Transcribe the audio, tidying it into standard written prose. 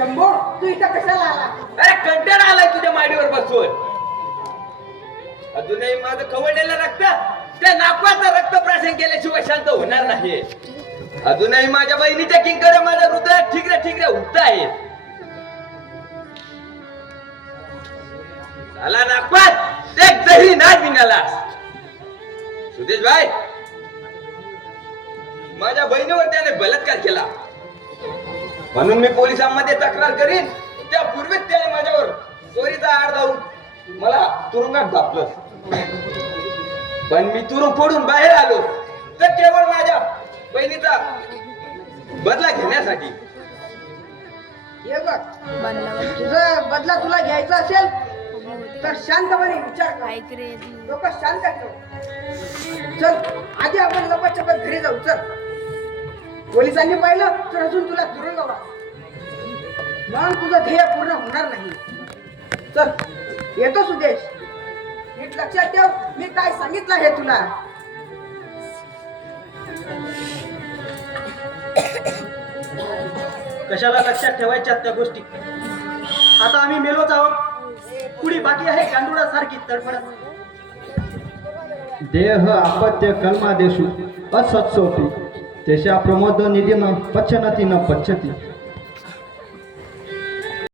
शंभो तू इथं कशाला आला? अरे कंटाळा आलाय तुझ्या माडीवर बसून. अजूनही माझं खवळलेलं रक्त त्या नाकवाचं रक्त प्राशन केल्याशिवाय शांत होणार नाही. अजूनही माझ्या बहिणीच्या किंकडे माझ्या हृदयात ठिकऱ्या उठत आहेत. झाला नागपात एक जही नाग निघालास. सुदेश भाई, माझ्या बहिणीवर त्याने बलात्कार केला म्हणून मी पोलिसांमध्ये तक्रार करीन. त्यापूर्वीच त्याने माझ्यावर चोरीचा आड जाऊन मला तुरुंगात घातलं. पण मी तुरुंग फोडून बाहेर आलो तर केवळ माझ्या बहिणीचा बदला घेण्यासाठी. हे बघ, तुझा बदला तुला घ्यायचा असेल तर शांतपणे विचार कर. लोक शांत ठेव. चल आधी आपण लपत घरी जाऊ. चल, पोलिसांनी पाहिलं तर अजून तुला तुरुंगावा, मग तुझं ध्येय पूर्ण होणार नाही. चल येतो सुदेश. नीट लक्षात ठेव मी काय सांगितलं हे तुला. कशाला लक्षात ठेवायच्या त्या गोष्टी? आता आम्ही मेलोच आहोत. पुढे बाकी आहे गांडुळासारखी तडफडत. देह आपत्य कल्मा देशु असत्सोपी तेशा प्रमोद निधीन पच्चनती न पच्चती